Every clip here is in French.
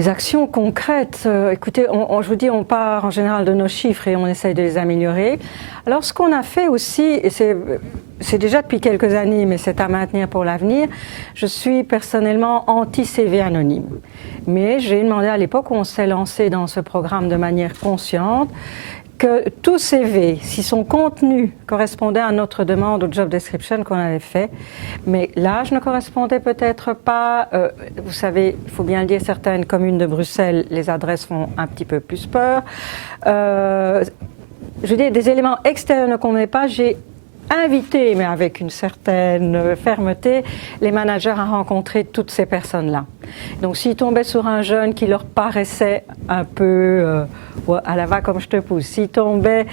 Les actions concrètes, écoutez, je vous dis, on part en général de nos chiffres et on essaye de les améliorer. Alors ce qu'on a fait aussi, et c'est déjà depuis quelques années, mais c'est à maintenir pour l'avenir, je suis personnellement anti-CV anonyme. Mais j'ai demandé à l'époque où on s'est lancé dans ce programme de manière consciente, que tout CV, si son contenu correspondait à notre demande au job description qu'on avait fait, mais l'âge ne correspondait peut-être pas, vous savez, il faut bien le dire, certaines communes de Bruxelles, les adresses font un petit peu plus peur. Je veux dire, des éléments extérieurs ne convenaient pas, j'ai invité, mais avec une certaine fermeté, les managers à rencontrer toutes ces personnes-là. Donc s'ils tombaient sur un jeune qui leur paraissait un peu à la va comme je te pousse, s'ils tombaient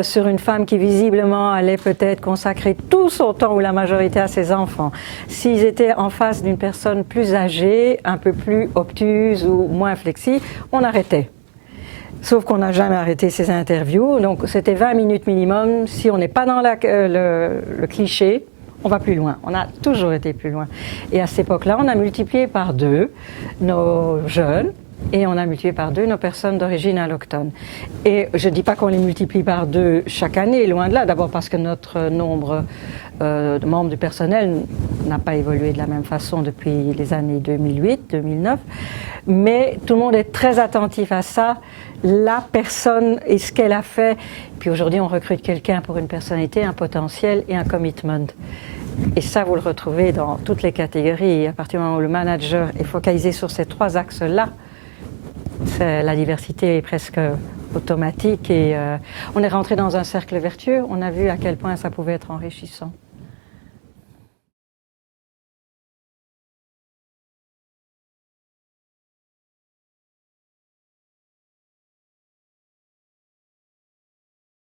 sur une femme qui visiblement allait peut-être consacrer tout son temps ou la majorité à ses enfants, s'ils étaient en face d'une personne plus âgée, un peu plus obtuse ou moins flexible, on arrêtait. Sauf qu'on n'a jamais arrêté ces interviews, donc c'était 20 minutes minimum. Si on n'est pas dans le cliché, on va plus loin. On a toujours été plus loin. Et à cette époque-là, on a multiplié par 2 nos jeunes et on a multiplié par 2 nos personnes d'origine allochtone. Et je ne dis pas qu'on les multiplie par 2 chaque année, loin de là. D'abord parce que notre nombre de membres du personnel n'a pas évolué de la même façon depuis les années 2008, 2009. Mais tout le monde est très attentif à ça. La personne et ce qu'elle a fait. Puis aujourd'hui, on recrute quelqu'un pour une personnalité, un potentiel et un commitment. Et ça, vous le retrouvez dans toutes les catégories. À partir du moment où le manager est focalisé sur ces 3 axes-là, la diversité est presque automatique et on est rentré dans un cercle vertueux. On a vu à quel point ça pouvait être enrichissant.